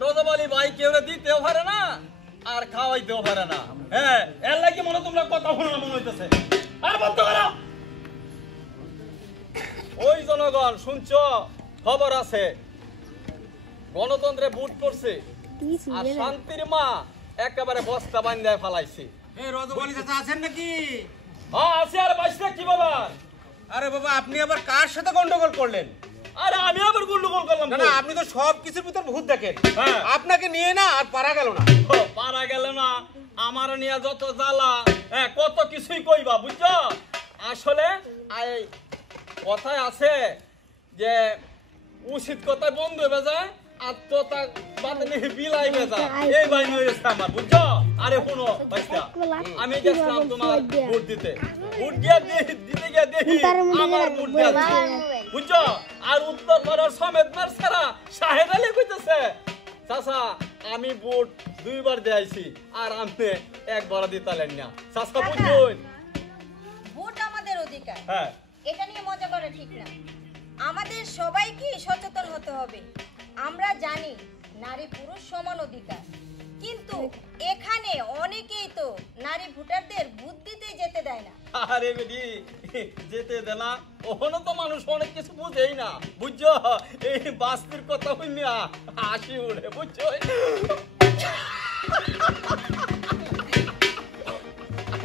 রোজাবলি ভাই কেউ দিতেও পারে না আর খাওয়াইতেও পারে না। হ্যাঁ, এর লাগি মনে তোমরা কথা শোনো না মনে হইতেছে। আর বন্ধ করো। ওই জনগণ শুনছো, খবর আছে গণতন্ত্রে ভোট করছে আর শান্তির মা একেবারে বস্তা বান্ধায় ফালাইছে। এই রোজাবলি চাচা আছেন নাকি? হ্যাঁ আছে। আর বাইশটা কি বলার? আরে বাবা, আপনি আবার কার সাথে গন্ডগোল করলেন? আরে আমি আবার গন্ডগোল করলাম? না না, আপনি তো সব কিছুর ভিতর ভূত দেখেন। হ্যাঁ, আপনাকে নিয়ে না আর পারা গেল না। পারা গেল না? আমার নিয়ে যত জ্বালা, কত কিছুই কইবা বুঝছো। আসলে কথায় আছে যে উচিত কথায় বন্ধু হয়ে যায়, আত্মতা বাদলে বিলাই বেজা। এই বাইন হয়েছে আমার বুঝছো। আরে শুনো বাইস্তা, আমি গেছিলাম তোমার ভোট দিতে। ভোট গিয়ে দিতে গিয়ে দেখি আমার ভোট দিয়েছে বুঝছো। আর উত্তর পাড়ার সমেত মার সারা শাহেদ আলী কইতেছে, চাচা আমি ভোট 2 বার দিয়েছি আর আপনি একবার দিতালেন না। চাচা বুঝুন, ভোট আমাদের অধিকার। হ্যাঁ, এটা নিয়ে মজা করা ঠিক না। আমাদের সবাইকে সচেতন হতে হবে। আমরা জানি নারী পুরুষ সমান অধিকার, কিন্তু এখানে অনেকেই তো নারী ভোটারদের ভোট দিতে যেতে দেয় না। আরে বেডি যেতে দে না, ওখানে তো মানুষ অনেক কিছু বুঝেই না বুঝছো। এই বাস্তির কথা হইনা হাসি উঠে বুঝছো।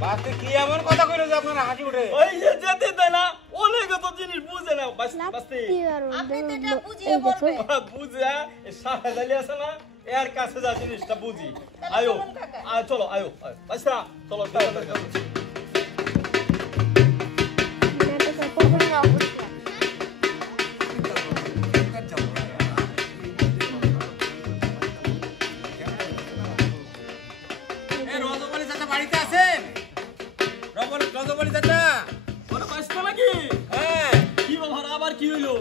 বাস্তি কি এমন কথা কইলো যে আপনার হাসি উঠে? ওই যে যেতে দেয় না, অনেক তো জিনিস বুঝে না বাস্তি। আপনি তো এটা বুঝিয়ে বলবেন। বুঝে শাহেদ আলী আছে না, এর কাছে যা জিনিসটা বুঝি। আয়ো চলো, আয়ো বাস্তা চলো। রোজাবলি চাচা বাড়িতে আছেন? রোজাবলি চাচা বাস্তা নাকি? হ্যাঁ। কি ব্যাপার, আবার কি হইলো?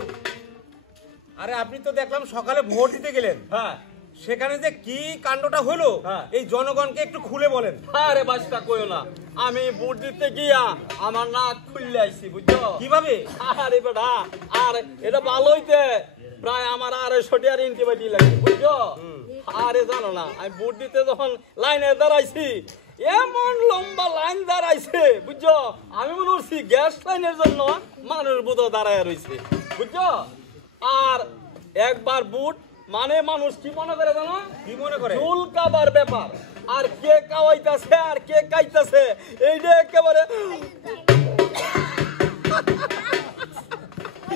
আরে আপনি তো দেখলাম সকালে ভোট দিতে গেলেন, হ্যাঁ, সেখানে যে কি কাণ্ডটা হলো হ্যাঁ। এই জনগণকে একটু খুলে বলেন। আরে বাস্তা কইও না, আমি ভোট দিতে গিয়া আমার নাক খুললে আইছি বুঝছো। কিভাবে? আরে বেটা, আর এটা ভালো হইতে প্রায় আমার 250 টাকার অ্যান্টিবায়োটিক লাগে বুঝছো। আরে জানো না, আমি ভোট দিতে যখন লাইনে দাঁড়াইছি, এমন লম্বা লাইন দাঁড়াইছে বুঝছো, আমি মনে করছি গ্যাস লাইনের জন্য মানুষ বুধ দাঁড়ায় রয়েছে বুঝছো। আর একবার বুট মানে মানুষ কি মনে করে জানো? কি মনে করে? চুল কাবার ব্যাপার। আর কে কাওয়াইতাছে আর কে কাইতাছে এইটা একেবারে।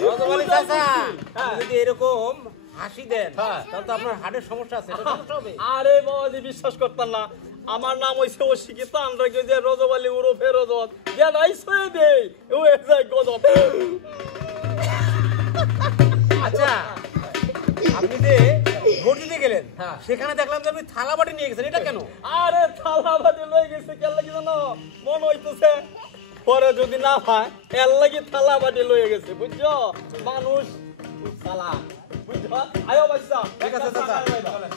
রোজাবলি চাচা হ্যাঁ। যদি এরকম হাসি দেন হ্যাঁ। তাহলে তো আপনার হার্টের সমস্যা আছে, এটা সমস্যা হবে। আরে বাবাজি বিশ্বাস করতাম না, আমার নাম হইছে অশিক্ষিত, আমরা কেউ যে রোজাবালি উরফে রোজত যে রাইছে দেই ও এজাই গজব। আচ্ছা, আপনি যে ভোট দিতে গেলেন হ্যাঁ। সেখানে দেখলাম যে আপনি থালা বাটি নিয়ে গেছেন, এটা কেন? আরে থালা বাটি লই গেছে কেন লাগি জানো? মন হইতেছে পরে যদি না হয় এর লাগি থালা বাটি লয়ে গেছে বুঝছো। মানুষ থালা বুঝছো। আয়ো বাচ্চা, ঠিক আছে চাচা, চলেন।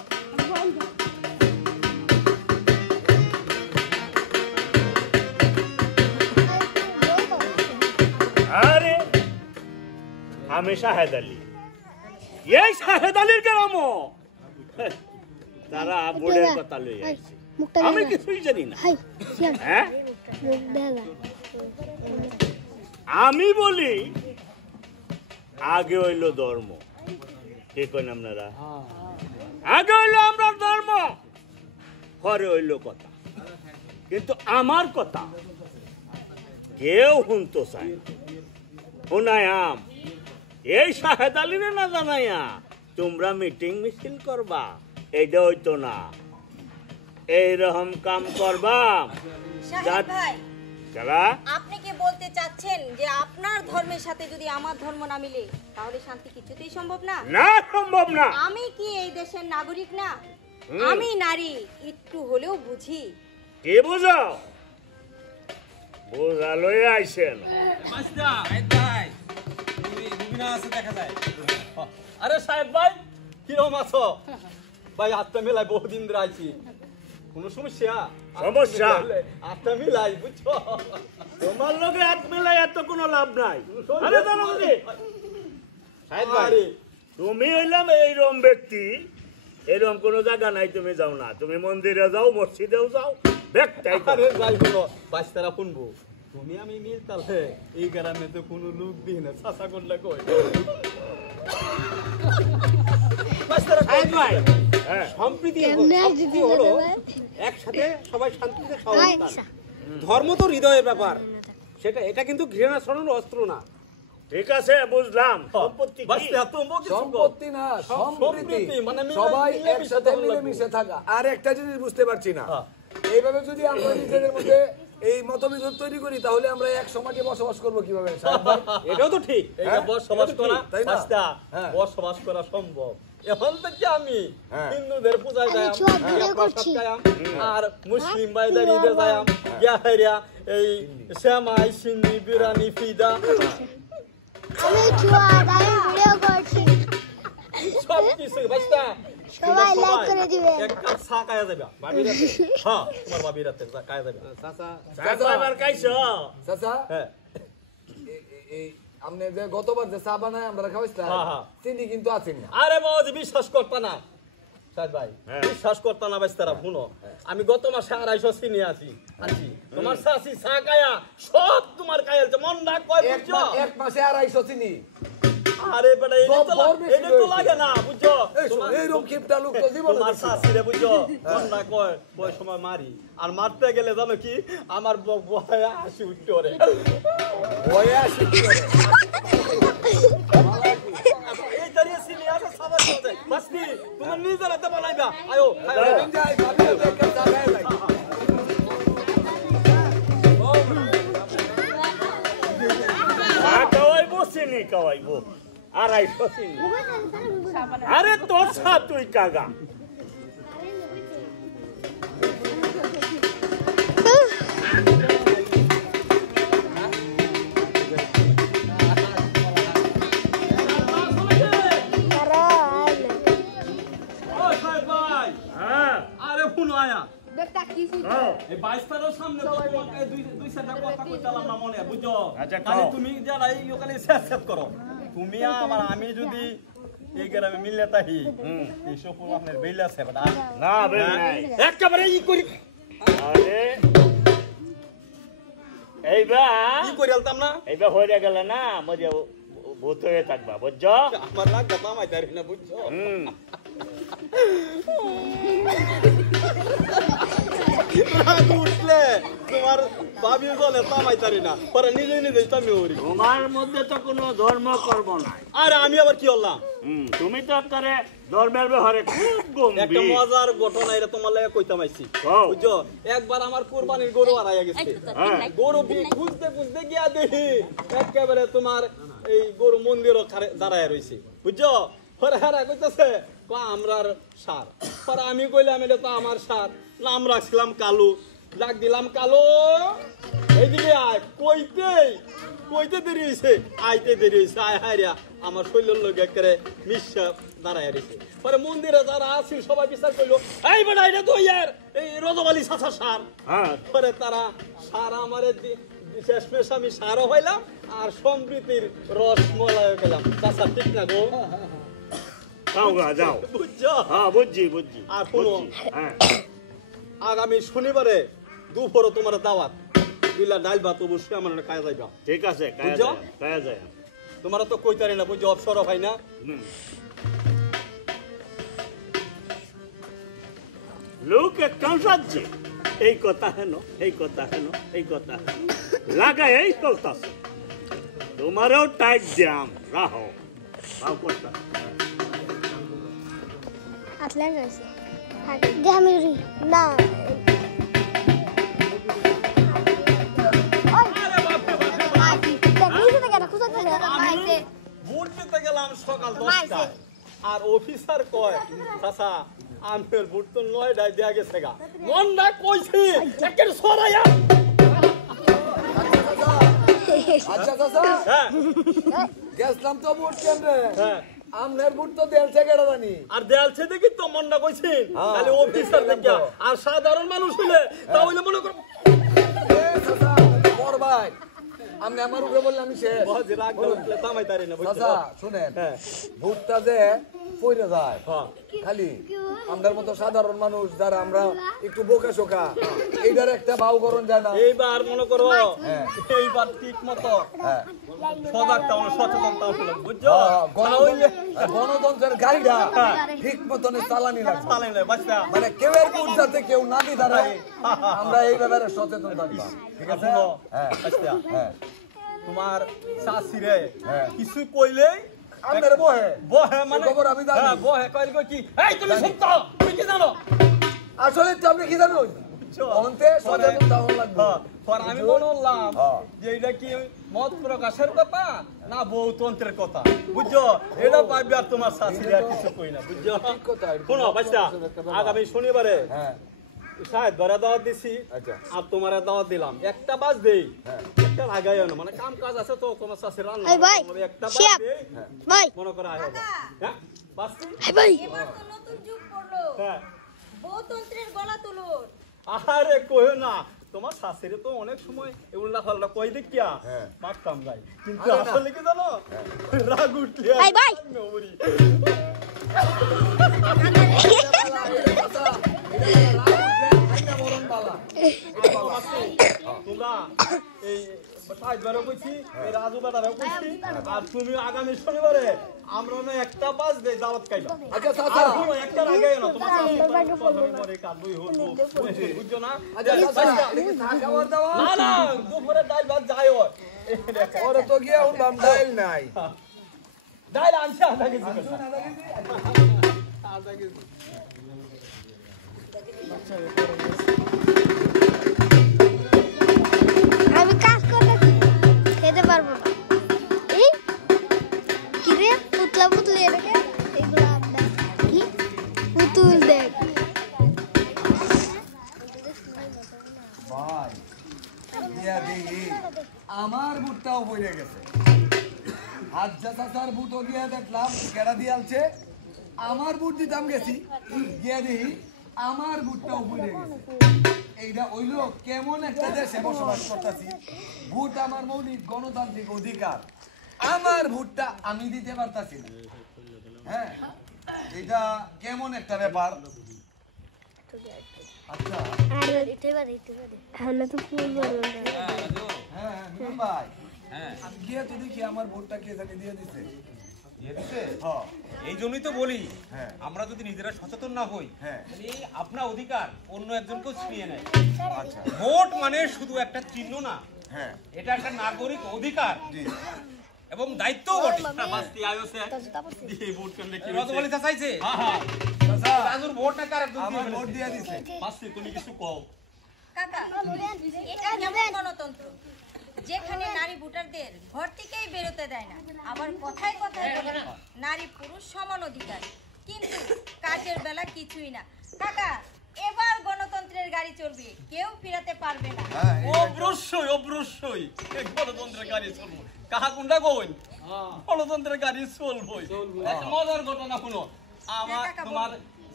আরে আমি শাহেদ আলী, এই শাহেদ আলীর গ্রাম তারা বোর্ডের কথা লই আসছে, আমি কিছুই জানি না। হ্যাঁ, আমি বলি আগে হইল ধর্ম, কে কইন আপনারা? আগে হইল আমরা ধর্ম, পরে হইল কথা। কিন্তু আমার কথা কেউ শুনতো চাই শুনায়াম, এই শাহেদ আলীরে না জানাইয়া তোমরা মিটিং মিছিল করবা, এইটা হইতো না। এইরকম কাম করবা। শাহেদ ভাই, যারা আপনি কি বলতে চাচ্ছেন যে আপনার ধর্মের সাথে যদি আমার ধর্ম না মিলে তাহলে শান্তি কিছুতেই সম্ভব না? না, সম্ভব না। আমি কি এই দেশের নাগরিক না? আমি নারী, একটু হলেও বুঝি। কে বুঝো? বোঝালই আইসেন। বাচ্চা সাহেব ভাই, রুবিনা আছে দেখা যায়। আরে সাহেব ভাই কিরকম আছো? ভাই হাতটা মেলাই বহুদিন ধরে আইছি, কোনো সমস্যা? সমস্যা? হাতটা মিলাই বুঝছো। তোমার লগে হাত মেলাই এত কোনো লাভ নাই। আরে জানো কি সাহেব ভাই, আরে তুমি হইলাম এইরকম ব্যক্তি এরকম কোনো জায়গা নাই তুমি যাও না, তুমি মন্দিরে যাও, মসজিদেও যাও, ব্যাগটাই আরে যাই হলো বাচ্চারা শুনবো তুমি আমি মিল তাহলে এই গ্রামে তো কোনো লোক দিই না চাষা করলে কই বাচ্চারা সাহেব ভাই, হ্যাঁ সম্প্রীতি কেমনে সম্প্রীতি হলো একসাথে সবাই শান্তিতে খাওয়া ধর্ম তো হৃদয়ের ব্যাপার, এটা কিন্তু ঘৃণা ছড়ানোর অস্ত্র না। ঠিক আছে বুঝলাম। সম্পত্তি কি? বাচ্চা তুমি কিছু সম্পত্তি না, সম্প্রীতি, মানে সবাই মিলেমিশে একসাথে থাকা লাগবে। মিলেমিশে থাকা। আর একটা জিনিস বুঝতে পারছি না, হ্যাঁ। এইভাবে যদি আমরা নিজেদের মধ্যে এই মতবিরোধ তৈরি করি তাহলে আমরা এক সমাজে বসবাস করবো কিভাবে সাহেব ভাই? এটাও তো ঠিক। এইটা হ্যাঁ, বসবাস এটা তো করা ঠিক, তাই না? বাচ্চা হ্যাঁ। বসবাস করা সম্ভব এখন থেকে আমি হ্যাঁ। হিন্দুদের পূজায় আমি যাইম চুয়া দূরে প্রসাদ করছি। খাইয়াম, আর মুসলিম ভাইদের ঈদে যাইম গিয়া হাইরা এই শ্যামাই সিন্নি বিরানি ফিদা আমি চুয়া দাঁড়িয়ে ভিডিও করছি। সব কিছু বাচ্চা সবাই লাইক করে দিবেন। এক কাপ চা খাইয়া যাবে ভাবির হাতে। হ্যাঁ তোমার ভাবির হাতে খাইয়া যাবে চাচা, চা খাইবার খাইছো? চাচা, হ্যাঁ এই আপনি যে গতবার যে চা বানায় আমরা খাওয়াইছিলাম, হ্যাঁ, হ্যাঁ। চিনি কিন্তু আছেন না। আরে বাবাজি বিশ্বাস করতা না সাহেব ভাই, হ্যাঁ। বিশ্বাস করতা না বাচ্চারা শুনো আমি গত মাসে 250 চিনি আনছি তোমার চাষি চা কায়া সব তোমার কায়ালছে মন না কয় বুঝছো এক মাসে 250 চিনি। আরে বেটা এটা তো বড় বেশি এটা তো লাগে না বুঝছো এইরকম কিপটা লোক তো জীবনে তোমার দেখছি না। চাষি রে বুঝছো মন না কয় বয় সময় মারি আর মারতে গেলে জানো কি আমার বয়া হাসি উঠতে ওরে ভয়ে আসি কি করে? এই দাঁড়িয়ে চিনি আছে সবার সাথে বাস্তি তোমার নিজের হাতে বানাইবা আয়ো যাই, ভাবি তো একটা চা খায় যাই। চা খাওয়াইবো, চিনি খাওয়াইবো, 250 চিনি। আরে তোর চা তুই কাগা। ও সাহেব ভাই হ্যাঁ, আরে শুনো আয়া খাও। এই 22টার সামনে তো তোমাকে দুই চারটা কথা কইতালাম না মনে বুঝছো আচ্ছা, খালি খাও। তুমি যারা এই ওখানে শেষ করো তুমি আমার আমি যদি এই গ্রামে মিললে তাহি এইসব আপনার বেল আছে বেটা না বেল নাই। একেবারে ই করি আরে এইবার ই করে আলতাম না এইবার হয়ে গেল না, মজা ভূত হয়ে থাকবা, বুঝছো? আমার লাগ কথা মাই তারি না বুঝছো হুম। রাগ উঠলে তোমার ভাবি বলে তামাই তারি না পরে নিজে নিজে তামি ওরি তোমার মধ্যে তো কোনো ধর্ম কর্ম নাই। আরে আমি আবার কি হলাম তুমি তো করে ধর্মের ব্যাপারে খুব একটা গম্ভীর। মজার ঘটনা এটা তোমার লাগে কইতাম আইছি কও। বুঝছো একবার আমার কুরবানির গরু হারাইয়া গেছে হ্যাঁ। গরু খুঁজতে খুঁজতে গিয়া দেখি একেবারে তোমার এই গরু মন্দিরও দাঁড়ায় রয়েছে বুঝছো পরে হারা কইতেছে আমরার সার পরে আমি কইলাম এটা তো আমার সার নাম রাখছিলাম কালু ডাক দিলাম কালো এইদিকে আয় কইতে দেরি হয়েছে আইতে দেরি হয়েছে আয় হাইরা আমার শৈলের লোক একেবারে মিশা দাঁড়ায় রয়েছে পরে মন্দিরে যারা আছে সবাই বিচার করলো এই বেটা এটা তো ইয়ার এই রজবালি চাচা সার হ্যাঁ, পরে তারা সার আমারে শেষমেশ আমি সারও হইলাম আর সম্প্রীতির রসমলাই পেলাম চাচা ঠিক না গো যাও গা, যাও। বুঝছো হ্যাঁ, বুঝছি বুঝছি। আর শোনো। বুঝছি, হ্যাঁ। আগামী শনিবারে দুপুরে তোমার দাওয়াত দিলা ডাল ভাত অবশ্যই আমার খাওয়া যাইবা ঠিক আছে, খায়া বুঝছো? যায়, খায়া যায়। তোমার তো কইতারি না বুঝছো অবসর হয় না হুম। লোক একখান রাজ্যে এই কথা হেন, এই কথা হেন, এই কথা হেন লাগা এই চলতাছে। তোমারও টাইট দিয়াম, রাহো রাও করতা। আতলা গেছে দেহামিরি না ভোট দিতে গেলাম সকাল 10টায় আর অফিসার কয় চাচা আমের ভোট তো 9টায় দেয়া গেছে গা মন না কইছি একের সরাইয়া আচ্ছা চাচা, হ্যাঁ গেছিলাম তো ভোট কেন্দ্রে, হ্যাঁ আমনের ভোট তো দেলছে কেডা জানি। আর দেয়ালছে দেখি তো মন না কইছি হ্যাঁ, খালি অফিসার দেখিয়া আর সাধারণ মানুষ হইলে তা হইলে মনে করো এ চাচা, বড় ভাই, আপনি আমার উপরে বললে আমি শেষ বহজে রাগ উঠলে তামাই তারি না বুঝছো চাচা শুনেন হ্যাঁ ভুট্টা যে পইরে যায় হ্যাঁ খালি আমাদের মতো সাধারণ মানুষ যারা আমরা একটু বোকা শোকা এইটার একটা ভাও করণ যায় না। এইবার মনে করো হ্যাঁ। এইবার ঠিক মতো হ্যাঁ সজাগতা হলো সচেতনতা হলো বুঝছো গণতন্ত্রের গাড়িটা ঠিক মতন চালানি লাগবে চালাইলে বাচ্চা মানে কেউ এর উপর যাতে কেউ না দিয়ে দাঁড়ায় আমরা এই ব্যাপারে সচেতন থাকবা ঠিক আছে শুনো, হ্যাঁ বাচ্চা, হ্যাঁ তোমার শাশুড়ে হ্যাঁ। কিছু কইলেই আমাদের বহে বহে মানে এই খবর আমি জানি। হ্যাঁ, বহে কইলে কই কি এই তুমি জানি। শুনতো তুমি কি জানো আসলে তো আপনি কি জানো বুঝছো? অন্তে সচেতন হওয়া লাগবে হ্যাঁ, পর আমি বললাম হ্যাঁ। যে এটা কি মত প্রকাশের কথা না বউতন্ত্রের কথা বুঝছো এটা পাইবে আর তোমার শাশুড়ি আর কিছু কই না বুঝছো ঠিক কথা, এটা শোনো বাচ্চা আগামী শনিবারে হ্যাঁ শায়দ ধরে দাওয়াত দিছি আচ্ছা। আর তোমার দাওয়াত দিলাম একটা বাজ দেই হ্যাঁ। একটা লাগাই না মানে কাম কাজ আছে তো তোমার শাশুড়ি রান্না এই ভাই, করে, একটা বাজ শিয়াব। দেই ভাই মনে করো আয় বাবা হ্যাঁ বাসি এই ভাই এবার তো নতুন যুগ পড়লো হ্যাঁ বউতন্ত্রের গলা তুলুন। আরে কইও না তোমার শাশুড়ি তো অনেক সময় উল্টা পাল্টা কই দেখিয়া হ্যাঁ। মারতাম যাই কিন্তু আরে না। আসলে কি জানো রাগ উঠলে এই ভাই। নবরি তোমরা এই সাইডবারে কইছি এই রাজু বাটারে কইছি আর তুমি আগামী শনিবারে আমরা না একটা বাস দে দাওয়াত খাইবা আচ্ছা আর চাচা কোনো একটা আগে না তোমার পরে কাটবই হলো বুঝছো না আচ্ছা চাচা এটা কি চা খাওয়ার দাওয়া না না দুপুরে ডাল ভাত যাই হয় ওরে তো গিয়া উঠলাম ডাইল নাই ডাল আনছে আধা কেজি আধা কেজি আমি কাজ করলে খেতে পারবো না এই কি রে পুতলা পুতলি এটাকে এগুলো আপনার কি পুতুল দেখ ভাই দিয়া দেখি আমার বুটটাও পড়ে গেছে হাজ্জা চাচার বুটও গিয়া দেখলাম কেডা দিয়ালছে আমার বুট দিতাম গেছি গিয়া দেখি আমার বুটটাও পড়ে গেছে এইটা হইল কেমন একটা দেশে বসবাস করতেছি ভোট আমার মৌলিক গণতান্ত্রিক অধিকার আমার ভোটটা আমি দিতে পারতাছি না হ্যাঁ এটা কেমন একটা ব্যাপার আচ্ছা আর এটা হলো তো ফুল বড় হ্যাঁ বিমল ভাই আমি গিয়ে তো দেখি আমার ভোটটা কে জানি দিয়ে দিছে দিয়ে দিছে? হ্যাঁ এই জন্যই তো বলি হ্যাঁ। আমরা যদি নিজেরা সচেতন না হই হ্যাঁ। তাহলে এই আপনার অধিকার অন্য একজনকেও ছিনিয়ে নেয় আচ্ছা ভোট মানে শুধু একটা চিহ্ন না, হ্যাঁ এটা একটা নাগরিক অধিকার জি এবং দায়িত্বও বটে। বাস্তি আয়োছে দিয়ে ভোট করলে কি রজবলিতা চাইছে হ্যাঁ হ্যাঁ চাচা রাজুর ভোট না কার আমার ভোট দিয়ে দিছে বাস্তি তুমি কিছু কও কাকা এটা কেমন গণতন্ত্র যেখানে নারী ভোটারদের ঘর থেকেই বেরোতে দেয় না, আবার কথায় কথায় বলে নারী পুরুষ সমান অধিকার, কিন্তু কাজের বেলা কিছুই না। কাকা এবার গণতন্ত্রের গাড়ি চলবে, কেউ ফিরাতে পারবে না। হ্যাঁ অবশ্যই অবশ্যই এই গণতন্ত্রের গাড়ি চলবো কাহা কোনটা কই গণতন্ত্রের গাড়ি চলবই একটা মজার ঘটনা শুনো আমার কাকা, তোমার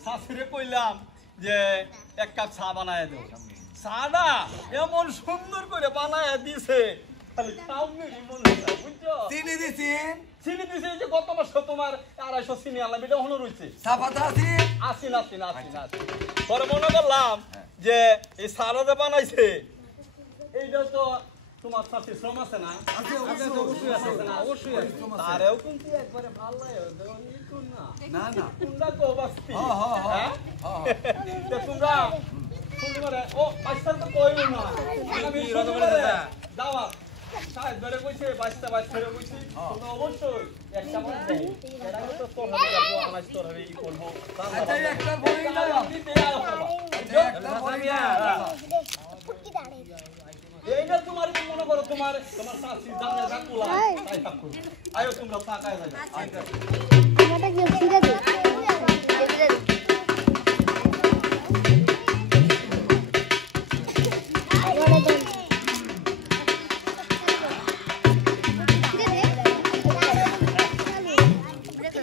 শাশুড়ে কইলাম যে এক কাপ চা বানায় দেও চাটা এমন সুন্দর করে বানায় দিছে খালি খাওয়ারই মন চায়, বুঝছো চিনি দিছি চিনি দিছে যে গত মাসে তোমার 250 চিনি আনলাম এটা হলো রয়েছে সাপাতা আছি আসিন পরে মনে করলাম যে এই সারাদে বানাইছে এইটা তো তোমার সাথে শ্রম আছে না অবশ্যই আছে না অবশ্যই আছে তারেও কিন্তু একবারে ভালো লাগে না না না তোমরা কো বাস্তি হ্যাঁ, হ্যাঁ, হ্যাঁ। হ্যাঁ তে তোমরা ও পাঁচটা তো কইও না আমি রজবলে দাওয়া সাহেব ধরে কইছে বাচ্চা ধরে কইছে তোমরা অবশ্যই একটা বাদ দেই এটা তো তোর হবে যাবো আমার তোর হবে ই করব আচ্ছা একটা বড়ই না একটা বড়ই না এইটা তোমার কি মনে করো তোমার শাশি জানে জাকুলা তাই থাকো আয়ো তোমরা পাকায় যাবে আচ্ছা আমাটা কি ফিরে দে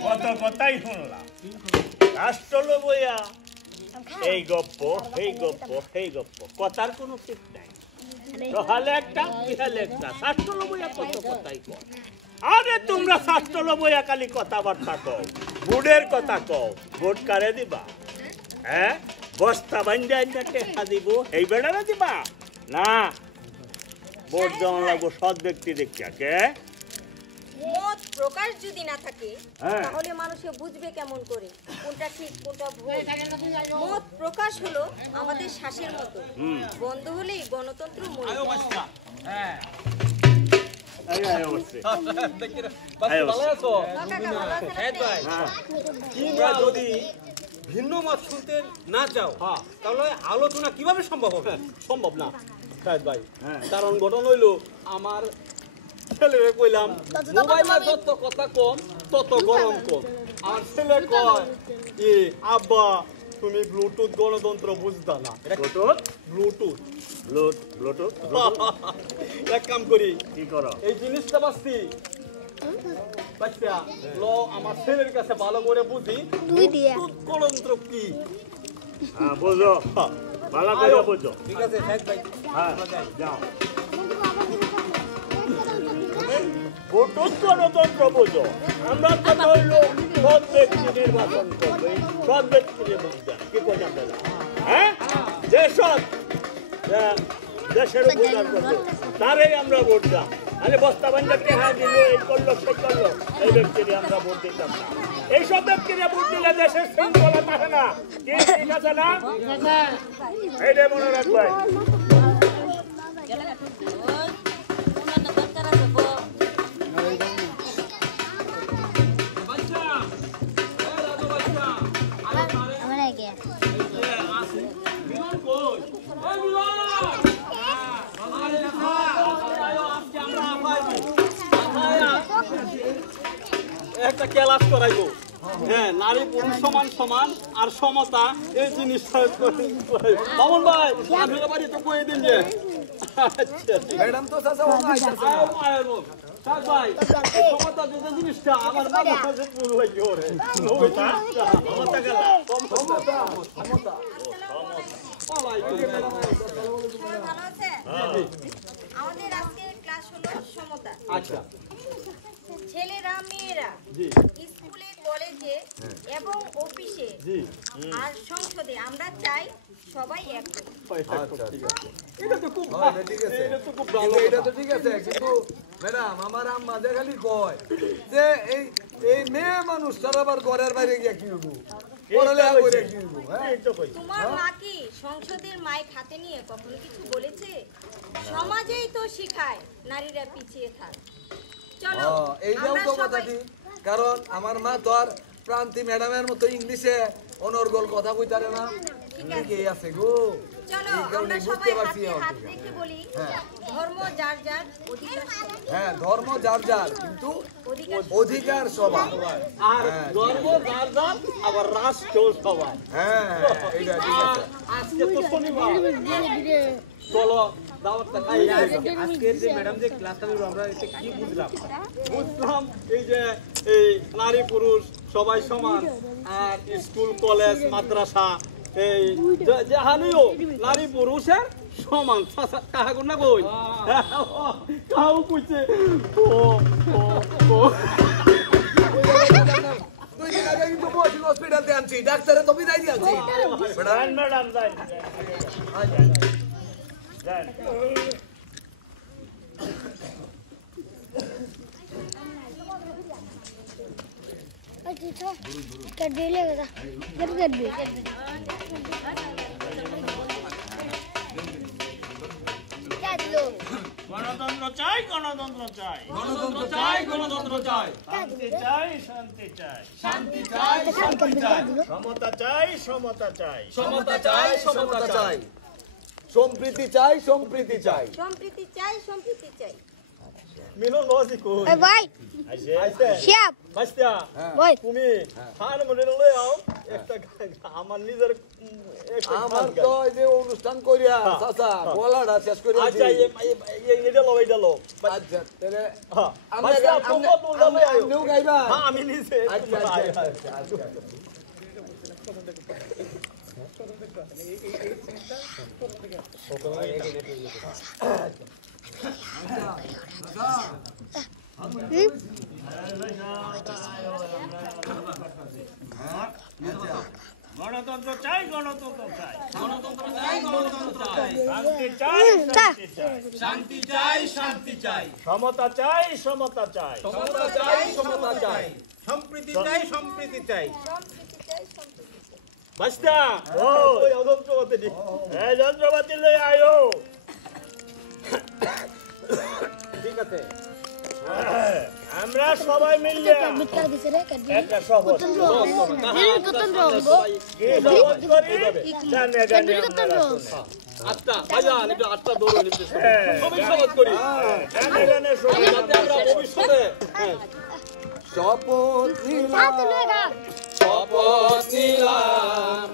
কত কথাই শুনলাম রাষ্ট্র লবইয়া এই গপ্প এই গপ্প এই গপ্প কথার কোনো ঠিক নাই সকালে একটা বিকালে একটা শাস্ত্র বইয়া কত কথাই কও আরে তোমরা শাস্ত্র বইয়া খালি কথাবার্তা কও বুড়ের কথা কও ভোট কারে দিবা হ্যাঁ বস্তা বান্ধা টেকা দিব এই বেড়ারা দিবা না ভোট দেওয়া লাগবো সৎ ব্যক্তি দেখিয়া কে মত প্রকাশ যদি না থাকে হ্যাঁ। তাহলে মানুষে বুঝবে কেমন করে কোনটা ঠিক কোনটা ভুল মত প্রকাশ হলো আমাদের শ্বাসের মতো বন্ধ হলেই গণতন্ত্র মরে আয়ো যায়। বাচ্চা হ্যাঁ অবশ্যই বাচ্চা ভালো আছো কাকা ভালো আছেন এই তো আপনি? হ্যাঁ তোমরা যদি ভিন্ন মত শুনতে না চাও তাহলে আলোচনা কিভাবে সম্ভব হবে? সম্ভব না শাহেদ ভাই হ্যাঁ। কারণ ঘটনা হইলো আমার ছেলেরে কইলাম মোবাইলে যত কথা কম তত গরম কম আর ছেলে কয় কি আব্বা তুমি ব্লুটুথ গণতন্ত্র বুঝতা না এটা ব্লুটুথ ব্লুটুথ ব্লুটুথ এক কাম করি কি করো এই জিনিসটা বাস্তি বাচ্চা লো আমার ছেলের কাছে ভালো করে বুঝি দুই দিয়া। ব্লুটুথ গণতন্ত্র কি হ্যাঁ বুঝো ভালো করে বুঝো ঠিক আছে শাহেদ ভাই, হ্যাঁ যাও ব্লুটুথ গণতন্ত্র বুঝো আমরা তো হইলো সৎ ব্যক্তি নির্বাচন করবে সৎ ব্যক্তি নির্বাচন কি কই জানতে হ্যাঁ যে সৎ দেশের উপকার করবে তারই আমরা ভোট দাম আরে বস্তা বান্ধবকে হ্যাঁ দিল এই করলো সে করলো এই ব্যক্তিকে আমরা ভোট দিতাম না এইসব ব্যক্তিকে ভোট দিলে দেশের শৃঙ্খলা থাকে না কি ঠিক আছে না এইটাই মনে রাখবেন বাচ্চা এই দাদু বাচ্চা আমার আগে মিলন কই এই মিলন আরে আয়ো আজকে আমরা আপাইবো একটা ক্লাস করাইবো হ্যাঁ নারী পুরুষ সমান সমান আর সমতা এই জিনিসটা মামুন ভাই আপনার বাড়ি তো কয়ে দিন যে আচ্ছা ম্যাডাম তো চাচা ও আইতাছে আয়ো আয়ো থাক ভাই এই সমতা যে জিনিসটা আমার বাবা কাছে ভুল হয়ে ওরে নবীতা ক্ষমতা গেল সবাই সবাই ভালো আছে আমাদের আজকের ক্লাস হলো সমতা আচ্ছা ছেলেরা মেয়েরা জি স্কুলে কলেজে এবং অফিসে জি আর সংসদে আমরা চাই সবাই এক হই। এটা তো খুব হ্যাঁ, ঠিক আছে। এটা তো খুব কিন্তু ভালো এটা তো ঠিক আছে কিন্তু ম্যাডাম আমার আম্মা যে খালি কয় যে এই এই মেয়ে মানুষ তার আবার ঘরের বাইরে গিয়ে কি হবো পড়ালেখা করে কি হবো হ্যাঁ এই তো কই তোমার মা কি সংসদের মাইক হাতে নিয়ে কখনো কিছু বলেছে সমাজেই তো শিখায় নারীরা পিছিয়ে থাক চলো এইটাও আমরা তো কথা সবাই ঠিক কারণ আমার মা তো আর প্রান্তি ম্যাডামের মতো ইংলিশে অনর্গল কথা কইতারে না ঠিকই আছে গো চলো এই কারণে আমরা বুঝতে সবাই পারছি হাতে হাত এখন। রেখে বলি ধর্ম যার যার অধিকার সবার। হ্যাঁ ধর্ম যার যার কিন্তু অধিকার সবার আর ধর্ম যার যার আবার রাষ্ট্র সবাই হ্যাঁ এইটা ঠিক আছে আজকে তো শনিবার চলো দাওয়াতটা খাই আজকে যে ম্যাডাম যে ক্লাসটা নিল আমরা এতে কি বুঝলাম? বুঝলাম এই যে এই নারী পুরুষ সবাই সমান আর স্কুল কলেজ মাদ্রাসা এই জাহানিও নারী পুরুষের সমান কাহাগো না কই কাউ কইছে ও ও ও দুই দিন আগে কিন্তু বসি হসপিটালতে আনছি ডাক্তারে তো বিদায় দিয়েছি যান ম্যাডাম যান যান कर दे लेगा कर दे क्या दिलो গণতন্ত্র চাই গণতন্ত্র চাই গণতন্ত্র চাই গণতন্ত্র চাই শান্তি চাই শান্তি চাই শান্তি চাই শান্তি চাই সমতা চাই সমতা চাই সমতা চাই সমতা চাই সম্প্রীতি চাই সম্প্রীতি চাই সম্প্রীতি চাই সম্প্রীতি চাই মিলন লজি কই ए भाई আইছে আইছে शेप বাস্তা भाई তুমি খান মনে লই আও একটা আমার নিজের একটা আমার তো এই যে অনুষ্ঠান করিয়া চাচা গলাটা শেষ করিয়া আচ্ছা এটা লো এটা লো আচ্ছা তাহলে হ্যাঁ আমরা বাস্তা তোমরা তোমরা লই আও আমনেও গাইবা হ্যাঁ আমি নিজে আচ্ছা আচ্ছা আচ্ছা গণতন্ত্র চাই, গণতন্ত্র চাই, গণতন্ত্র চাই, গণতন্ত্র চাই, শান্তি চাই, শান্তি চাই, শান্তি চাই, শান্তি চাই, সমতা চাই, সমতা চাই, সমতা চাই, সমতা চাই, সম্প্রীতি চাই, সম্প্রীতি চাই। বাস্তা ওই যন্ত্রপাতি দি এই যন্ত্রপাতি লই আয়ো। ঠিক আছে, আমরা সবাই মিলে একটা শপথ কি শপথ করি জানে জানে আপনারা শুনে। আটটা ভাইজান একটু আটটা দৌড় নিতে হ্যাঁ, সবাই সবাই করি জানে জানে শুনে। যাতে আমরা ভবিষ্যতে শপথ নিলাম শপথ নিলাম